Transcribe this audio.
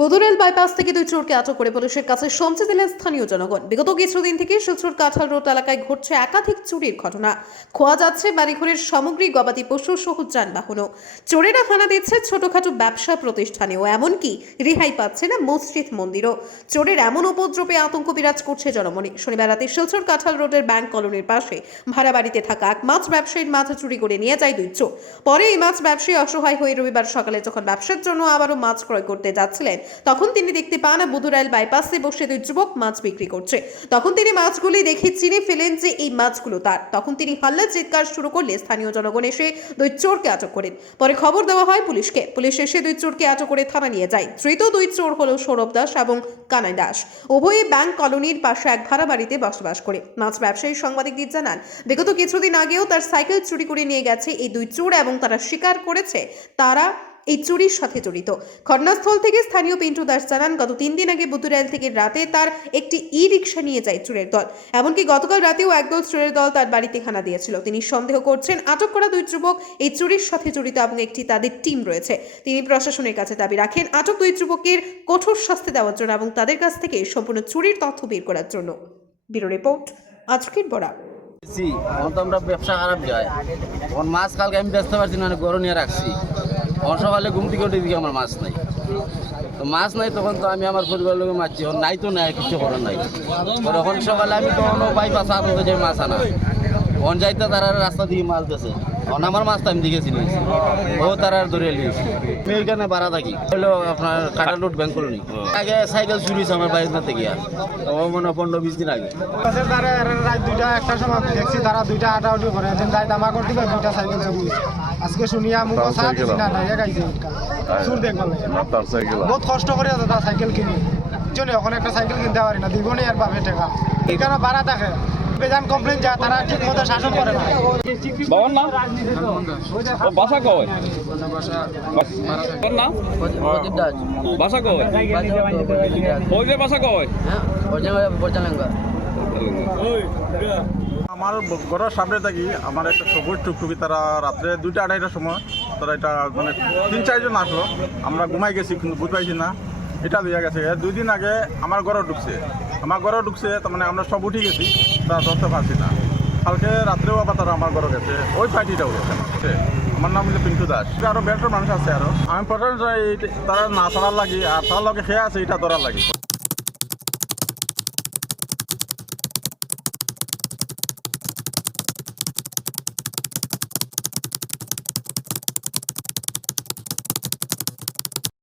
বদুরেল bypass থেকে দুই চোরকে আটক করে পুলিশের কাছে সমঝে দিলেন স্থানীয় জনগণ। বিগত কিছুদিন থেকে শিলচর কাঁঠাল রোড এলাকায় ঘটছে একাধিক চুরির ঘটনা। খোয়া যাচ্ছে বাড়িঘরের সামগ্রী, গবাদি পশু সহ যানবাহনও। চোরেরা হানা দিচ্ছে ছোটখাটো ব্যবসা প্রতিষ্ঠানেও, এমনকি রেহাই পাচ্ছে না মসজিদ মন্দিরও। চোরের এমন উপদ্রবে আতঙ্ক বিরাজ করছে জনমনে। শনিবার রাতে শিলচর কাঁঠাল রোডের ব্যাংক কলোনির পাশে ভাড়া বাড়িতে থাকা এক মাছ ব্যবসায়ীর মাছ চুরি করে নিয়ে যায় দুই চোর। পরে এই মাছ ব্যবসায়ী অসহায় হয়ে রবিবার সকালে যখন ব্যবসার জন্য আবারও মাছ ক্রয় করতে যাচ্ছিলেন, তখন তিনি দেখতে পান বুদুরাইল বাইপাসে বসে দুই যুবক মাছ বিক্রি করছে। তখন তিনি মাছগুলি দেখে চিনে ফেলেন যে এই মাছগুলো তার। তখন তিনি হাল্লা চিৎকার শুরু করলে স্থানীয় জনগণ এসে দুই চোরকে আটক করেন। পরে খবর দেওয়া হয় পুলিশকে। পুলিশ এসে দুই চোরকে আটক করে থানা নিয়ে যায়। ধৃত দুই চোর হলো সৌরভ দাস এবং কানাই দাস। উভয়ে ব্যাংক কলোনির পাশে এক ভাড়া বাড়িতে বসবাস করে। মাছ ব্যবসায়ী সাংবাদিকদের জানান, বিগত কিছুদিন আগেও তার সাইকেল চুরি করে নিয়ে গেছে এই দুই চোর এবং তারা স্বীকার করেছে তারা এই চুরির সাথে জড়িত। ঘটনাস্থল থেকে স্থানীয় পিন্টু দাস জানান, গত 3 দিন আগে বুতুরাইল থেকে রাতে তার একটি ই-রিকশা নিয়ে যায় চোরের দল। এমনকি গতকাল রাতেও একদল চোরের দল তার বাড়িতে হানা দিয়েছিল। তিনি সন্দেহ করছেন আটক করা দুই যুবক এই চুরির সাথে জড়িত এবং একটি তাদের টিম রয়েছে। তিনি প্রশাসনের কাছে দাবি রাখেন আটক দুই যুবকের কঠোর শাস্তি দেওয়ার জন্য এবং তাদের কাছ থেকে সম্পূর্ণ চুরির তথ্য বের করার জন্য। ব্যুরো রিপোর্ট, আজকের বড়া। আমরা ব্যবসা খারাপ যায়। মাছ কালকে আমি বেচতে পারছি না, গরম নিয়ে রাখছি। সকালে ঘুম থেকে উঠে দিকে আমার মাছ নাই, তো মাছ নাই তখন তো আমি আমার পরিবারের লোক মারছি, নাই তো নাই, কিছু করার নাই। তখন সকালে আমি তখন বাইপাস আনতে যাই মাছ আনা, অন যাইতে তারা রাস্তা দিয়ে মাছ দিয়েছে, আমার মাছটা আমি দেখেছি নিয়েছি, ও তারা ধরে নিয়েছি। আমি ওইখানে ভাড়া থাকি, হলো আপনার কাঁঠাল রোড ব্যাংক কলোনি। আগে সাইকেল চুরি হয়েছে আমার বাড়ির থেকে, ও মনে 15-20 দিন আগে। রাত 2টা-1টার সময় দেখছি তারা 2টা আটাউটি করে যাই দামা করতে 2টা সাইকেল চুরি। আজকে শুনিয়া মুখ না গাইছে চুর দেখবার বহুত কষ্ট করে দাদা সাইকেল কিনি, জন্য এখন একটা সাইকেল কিনতে পারি না, দিব আর বাপে টাকা এখানে ভাড়া থাকে। বেজান কমপ্লেন যায়, তারা ঠিক মতো শাসন করে না। বাবার নাম বাসা কয় না বাসা কয় ওই যে বাসা কয় আমার ঘরের সামনে থাকি আমার একটা সবুজ টুকটুকি, তারা রাত্রে 2টা-2:30টার সময় তারা এটা মানে 3-4 জন আসলো। আমরা ঘুমাই গেছি কিন্তু বুঝ পাইছি না, এটা দিয়ে গেছে। 2 দিন আগে আমার ঘরেও ঢুকছে, তার মানে আমরা সব উঠে গেছি, তারা ধরতে পারছি না। কালকে রাত্রেও আবার তারা আমার ঘরে গেছে, ওই পার্টিটাও গেছে। আমার নাম হলো পিন্টু দাস। আরও বেটার মানুষ আছে, আরও আমি প্রথমে তারা না ছাড়ার লাগি আর তার লগে খেয়ে আছে এটা ধরার লাগি।